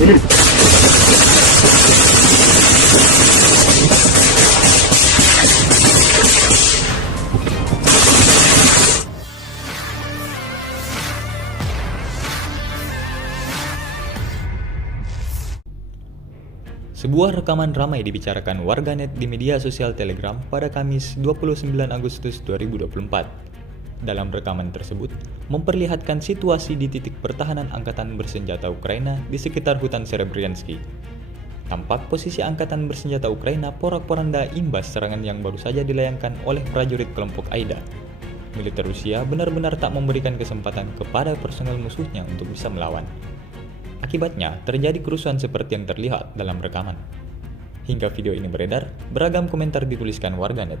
Sebuah rekaman ramai dibicarakan warganet di media sosial Telegram pada Kamis 29 Agustus 2024. Dalam rekaman tersebut, memperlihatkan situasi di titik pertahanan Angkatan Bersenjata Ukraina di sekitar hutan Serebryansky. Tampak posisi Angkatan Bersenjata Ukraina porak-poranda imbas serangan yang baru saja dilayangkan oleh prajurit kelompok Aida. Militer Rusia benar-benar tak memberikan kesempatan kepada personel musuhnya untuk bisa melawan. Akibatnya, terjadi kerusuhan seperti yang terlihat dalam rekaman. Hingga video ini beredar, beragam komentar dituliskan warganet.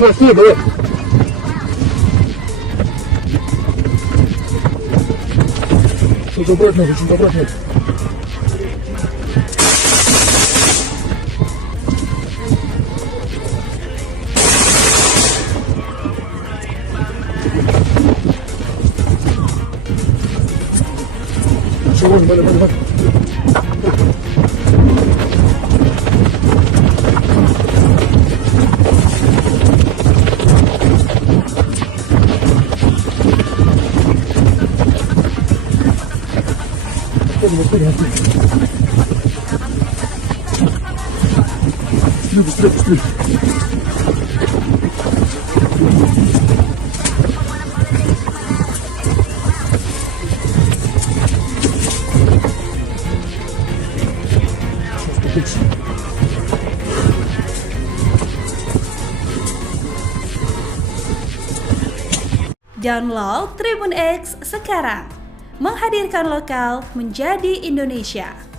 Спасибо. Что-то обратно, что-то обратно. Чего, давай. Быстрее. Download Tribun X sekarang, menghadirkan lokal menjadi Indonesia.